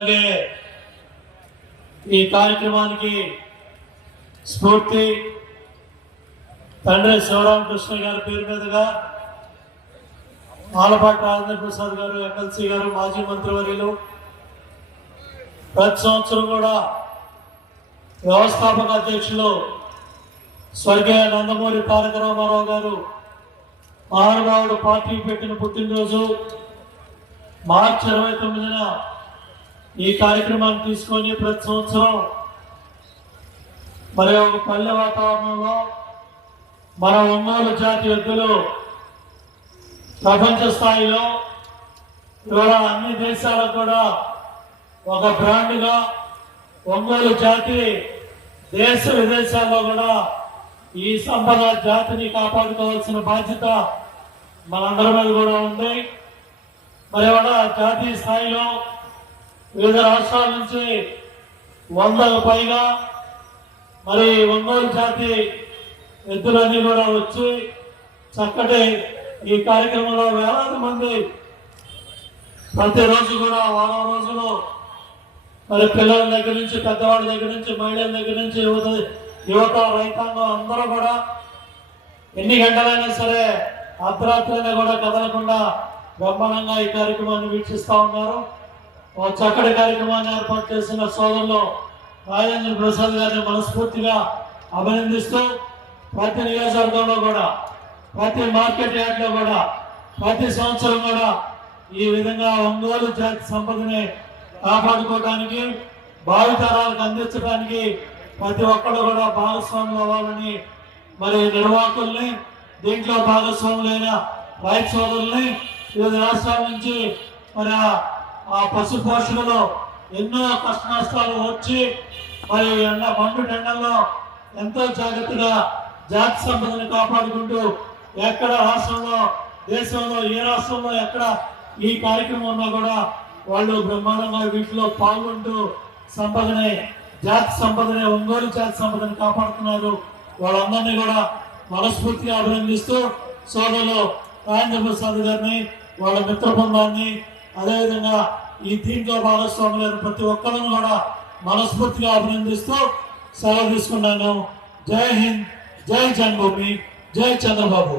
ఈ కార్యక్రమానికి స్ఫూర్తి తండ్రి శివరామకృష్ణ గారి పేరు మీదుగా ఆలపాటి రాజేంద్ర ప్రసాద్ గారు ఎమ్మెల్సీ గారు మాజీ మంత్రివర్యులు ప్రతి సంవత్సరం కూడా వ్యవస్థాపక అధ్యక్షులు స్వర్గీయ నందమూరి తారక రామారావు గారు మహానుభావుడు పార్టీ పెట్టిన పుట్టినరోజు మార్చి 29న ఈ కార్యక్రమాన్ని తీసుకొని ప్రతి సంవత్సరం మరి ఒక పల్లె వాతావరణంలో మన ఒంగోలు జాతి ఎద్దులు ప్రపంచ స్థాయిలో ఇవాళ అన్ని దేశాలకు కూడా ఒక బ్రాండ్గా ఒంగోలు జాతి దేశ విదేశాల్లో కూడా ఈ సంపద జాతిని కాపాడుకోవాల్సిన బాధ్యత మనందరి మీద కూడా ఉంది. మరి ఇవాళ జాతీయ స్థాయిలో వివిధ రాష్ట్రాల నుంచి 100కు పైగా మరి ఒంగోలు జాతి ఎద్దులన్నీ కూడా వచ్చి చక్కటి ఈ కార్యక్రమంలో వేలాది మంది ప్రతిరోజు కూడా వారం రోజులు మరి పిల్లల దగ్గర నుంచి పెద్దవాళ్ళ దగ్గర నుంచి మహిళల దగ్గర నుంచి యువత రైతాంగం అందరూ కూడా ఎన్ని గంటలైనా సరే అర్ధరాత్రైనా కూడా కదలకుండా బ్రహ్మాండంగా ఈ కార్యక్రమాన్ని వీక్షిస్తూ ఉన్నారు. ఒక చక్కటి కార్యక్రమాన్ని ఏర్పాటు చేసిన సోదరులు రాజేంద్ర ప్రసాద్ గారిని మనస్ఫూర్తిగా అభినందిస్తూ ప్రతి నియోజకవర్గంలో కూడా ప్రతి మార్కెట్ యార్డ్లో కూడా ప్రతి సంవత్సరం కూడా ఈ విధంగా ఒంగోలు జాతి సంపదని కాపాడుకోవడానికి భావితరాలకు అందించడానికి ప్రతి ఒక్కరు కూడా భాగస్వాములు అవ్వాలని మరి నిర్వాహకుల్ని దీంట్లో భాగస్వాములైన రైతు సోదరుల్ని వివిధ రాష్ట్రాల నుంచి మరి ఆ పశు పోషణలో ఎన్నో కష్ట నష్టాలు వచ్చి మరి మండు ఎండల్లో ఎంతో జాగ్రత్తగా జాతి సంపదను కాపాడుకుంటూ ఎక్కడ రాష్ట్రంలో దేశంలో ఏ రాష్ట్రంలో ఎక్కడ ఈ కార్యక్రమం ఉన్నా కూడా వాళ్ళు బ్రహ్మాండంగా వీటిలో పాల్గొంటూ సంపదని జాతి సంపదని ఒంగోలు జాతి సంపదని కాపాడుతున్నారు. వాళ్ళందరినీ కూడా మనస్ఫూర్తిగా అభినందిస్తూ సోదరులు రాజేంద్ర ప్రసాద్ గారిని వాళ్ళ మిత్ర బృందాన్ని అదేవిధంగా ఈ దీంట్లో భాగస్వాములైన ప్రతి ఒక్కరిని కూడా మనస్ఫూర్తిగా అభినందిస్తూ సెలవు తీసుకున్నాను. జై హింద్, జై జన్మభూమి, జై చంద్రబాబు.